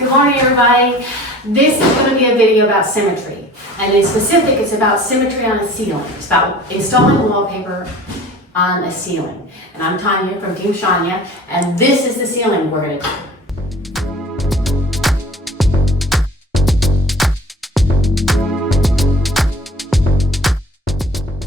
Good morning, everybody. This is going to be a video about symmetry. And in specific, it's about symmetry on a ceiling. It's about installing wallpaper on a ceiling. And I'm Tanya from Team Shania, and this is the ceiling we're going to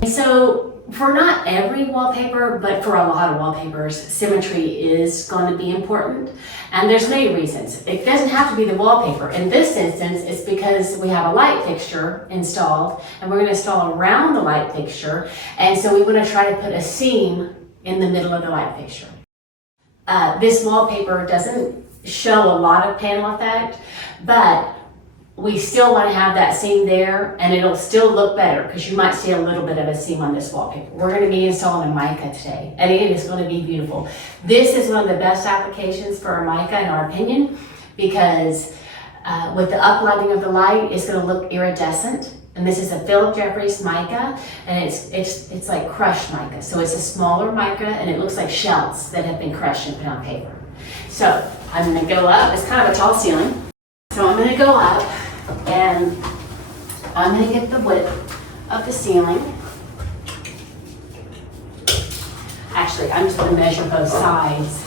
do. So for not every wallpaper, but for a lot of wallpapers, symmetry is going to be important. And there's many reasons. It doesn't have to be the wallpaper. In this instance, it's because we have a light fixture installed, and we're going to install around the light fixture. And so we want to try to put a seam in the middle of the light fixture. This wallpaper doesn't show a lot of panel effect, but we still want to have that seam there, and it'll still look better because you might see a little bit of a seam on this wallpaper. We're going to be installing a mica today, and it is going to be beautiful. This is one of the best applications for a mica in our opinion, because with the uplighting of the light, it's going to look iridescent. And this is a Philip Jeffries mica, and it's like crushed mica. So it's a smaller mica, and it looks like shells that have been crushed and put on paper. So I'm going to go up. It's kind of a tall ceiling. So I'm going to go up, and I'm going to get the width of the ceiling. Actually, I'm just going to measure both sides.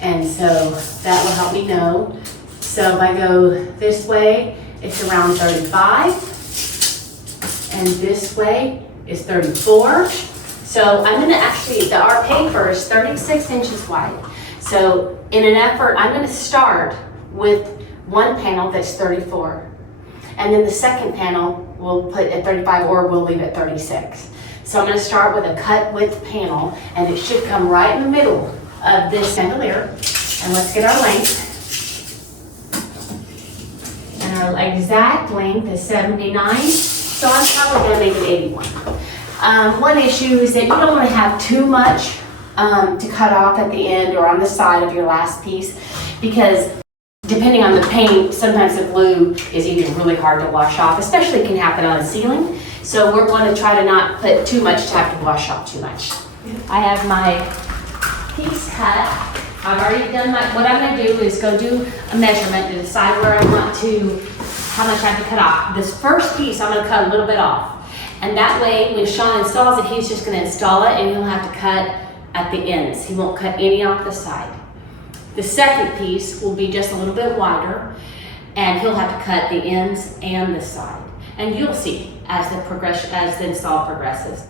And so that will help me know. So if I go this way, it's around 35. And this way is 34. So I'm going to actually, our paper is 36 inches wide. So in an effort, I'm going to start with one panel that's 34. And then the second panel we'll put at 35, or we'll leave at 36. So I'm going to start with a cut width panel, and it should come right in the middle of this chandelier. And let's get our length. And our exact length is 79. So I'm probably going to make it 81. One issue is that you don't want to have too much to cut off at the end or on the side of your last piece, because depending on the paint, sometimes the glue is even really hard to wash off, especially it can happen on a ceiling. So we're going to try to not put too much to have to wash off too much. I have my piece cut. I've already done what I'm going to do is go do a measurement to decide where I want to, how much I have to cut off. This first piece I'm going to cut a little bit off. And that way, when Sean installs it, he's just going to install it, and he'll have to cut at the ends. He won't cut any off the side. The second piece will be just a little bit wider, and he'll have to cut the ends and the side. And you'll see as the install progresses.